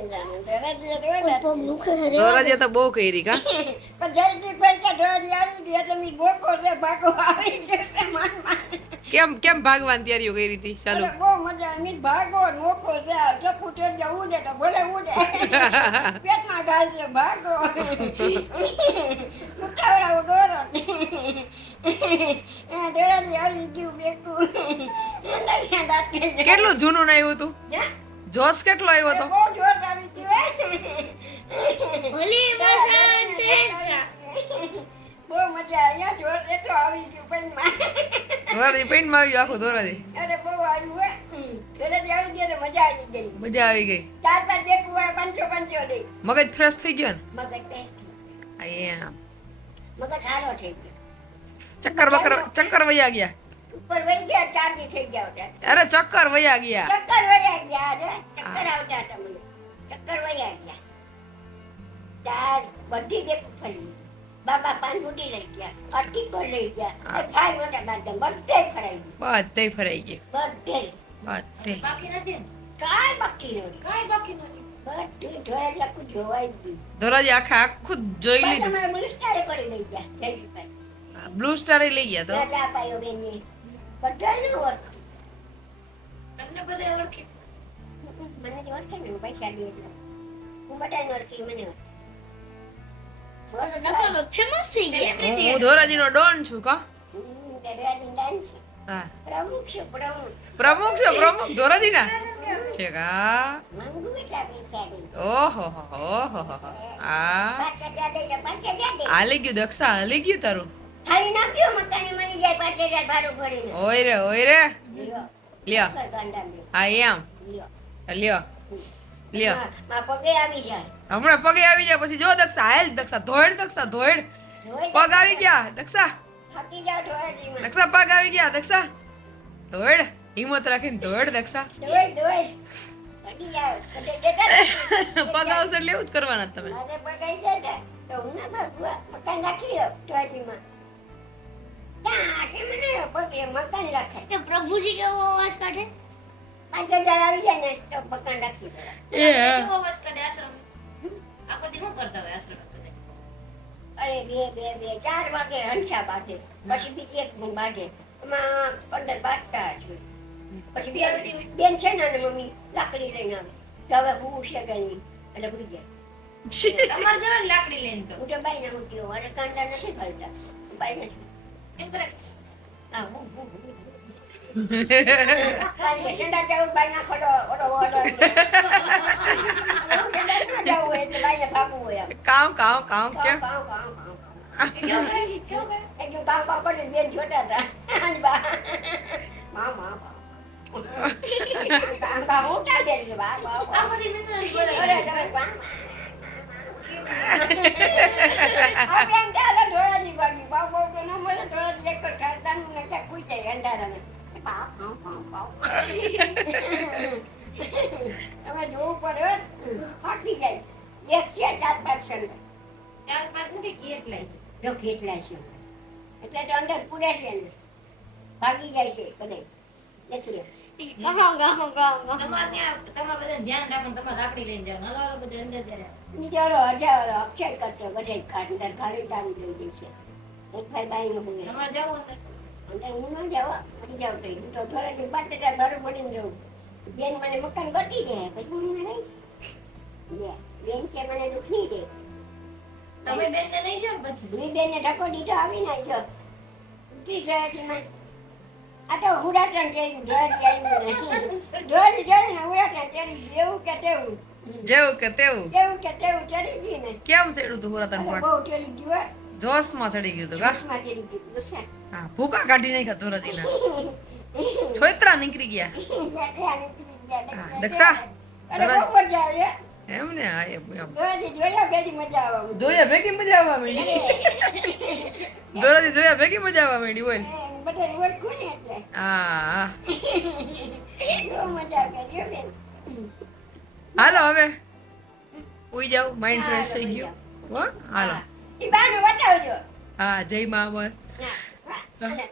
છે દોરાજે તો બહુ કરી કા પણ જલ્દી પૈસા ઢોળી આવી ગઈ એટલે મી બોકો છે ભાગો આવી જશે મન કેમ કેમ ભાગવાની તૈયારીઓ કરી હતી ચાલુ બહુ મજા મી ભાગો મોકો છે આટલો ફૂટે જવું ઉડે તો ભલે ઉડે પેટમાં ઘાલ છે ભાગો ઉતાવળા દોરો ડોરાની આવી ગયું બેકું એના. કેટલું જૂનું આવ્યું હતું? જોશ કેટલો આવ્યો હતો ભલી ભાષા છે. બહુ મજા અહીંયા જોર એટલો આવી ગયું પૈનમાં દોરાજી પેન્ટમાં આવ્યું આખું દોરાજી. અરે બહુ આવ્યું હે. ઘરેથી આવી એટલે મજા આવી ગઈ. મજા આવી ગઈ. ચાર પાંચ બેકું વાળા પાંચસો પાંચસો દે. મગજ ફ્રેશ થઈ ગયો ને? મગજ ફ્રેશ થઈ ગયો. એમ. મગજ સારો થઈ ગયો. ચક્કર બકર ચક્કર વયા ગયા. ઉપર વહી ગયા ચાર્જી થઈ ગયા અરે ચક્કર વયા ગયા. ચક્કર વયા ગયા અરે ચક્કર આવતા હતા મને. ચક્કર વયા ગયા ચાર બધી બેકું ફરી બાબા પાન ફૂટી લઈ ગયા અટીકો લઈ ગયા ખાઈ મોટા બાદ બધે ફરાઈ ગયું. બધે ફરાઈ ગયું. બધે. બધે. બાકી નથી ને? બાકી નહોતું કાંઈ બાકી નથી. બધું ઢોળાઈ આખું જોવાઈ ગયું. દોરાજી આખે આખું જોઈ બસ લીધું. અમારે મુનિસ્ટારે કરી લઈ ગયા જયદીપભાઈ બ્લુ સ્ટાર લઈ ગયા તો? રાજા ઓળખ. તમને બધા ઓળખે. મને જ ઓળખે ને હું પૈસા દે એટલે. હું બધાને ઓળખી મને ઓળખે. હું હું ધોરાજીનો ડોન છું કા. હા. પ્રમુખ છે પ્રમુખ. પ્રમુખ ધોરાજી ના છે કા? માંગુ એટલા પૈસા દે ઓહો હો હો હો હો હો. આ. હાલી ગયું દક્ષા હાલી ગયું તારું? ખાલી નાખ્યો મકાને મળી જાય પાંચ હજાર ભાડું ભરીને. ઓય રે ઓય રે. લ્યો. આ એમ. લ્યો. લ્યો. લ્યો. માં- માં પગે આવી જાય. હમણાં પગે આવી જાય પછી જો દક્ષા હેલ દક્ષા ધોડ દક્ષા ધોડ. પગ આવી ગયા દક્ષા. દક્ષા પગ આવી ગયા દક્ષા. ધોડ હિંમત રાખીને ધોડ દક્ષા. પગ આવશે એટલે એવું જ કરવાના તમે. પ્રભુજી કેવો અવાજ કાઢે? પાંચ હજાર આવી જાય ને તો મકાન રાખી દો. કેવો અવાજ કાઢે આશ્રમ. આખો દી શું કરતા હોય આશ્રમ અરે બે બે બે ચાર વાગે હંસા બાંધે. પછી બીજી એક બાંધે. એમાં પંદર બાંધતા હશે પછી બેન- છે ને અને મમ્મી લાકડી લઈને આવે. તો હવે હું છે કે નહીં? એટલે ભૂલી જાય. તમારે જવા ને લાકડી લઈને તો. હું તો બાઈ ના મૂકી હોઉં. અને કાંદા નથી કરતા બાઈ નથી. એમ કરે. હા હું હું. કામ કામ કામ કામ. આપણે એમ ચાલે ઢોળાજી ભાગી. બા બા તો ન મળે, ઢોળાજી એક જ ખાય, તાનું ને ક્યાંક ખુઈ જાય અંધારાને. તમે જોવું પડે ફાટી જાય. એક છે ચાર પાંચ છે. ચાર પાંચ નથી કે એટલાય. જો કેટલા છે. એટલે તો અંદર પૂરે છે અંદર. ભાગી જાય છે બધા. અક્ષય કરતો બધે ખાંડ ઘરે ચાલુ થઈ ગઈ છે. એક ભાઈ બાઈ નું બોલે તમારે જવું અંદર અંદર હું ન જાવ મરી જાવ તો હું તો થોડે દી બાદ ત્યાં પડીને જવું બેન મને મકાન ગતી દે પછી હું અહીંયા રહીશ. બેન છે મને દુઃખ નહીં દે. તમે બેનને નહીં જાઓ પછી? મેં બેનને ધક્કો દીધો આવી ના ગયો. ઉતરી ગયા છે માં. આ તો ઢોલ જોઈને હુડાટણ ચડી જેવું. કે તેવું. જેવું કે તેવું. જેવું કે તેવું ચડી ગયું ને. કેમ ચડ્યું તું પુરાતન બહુ ચડી ગયું હો. જોશમાં ચડી ગયું તું કા? ચડી ગયું નુકસાન. હા ભૂકા કાઢી નાખ્યા ધોરાજીના છોતરા નીકળી ગયા. હા, દક્ષા. એમ ને હા એમ જોયા બેથી મજા આવવા જોયા ભેગી મજા આવવા માંડી? દોરાજી જોયા ભેગી મજા આવવા માંડી ને? હા. હાલો હવે. ઉઈ જાવ માઇન્ડ ફ્રેશ થઈ ગયું. હો હાલો. ઈ બાનું વટાવજો હા જય મા બોલ હા, હા. અને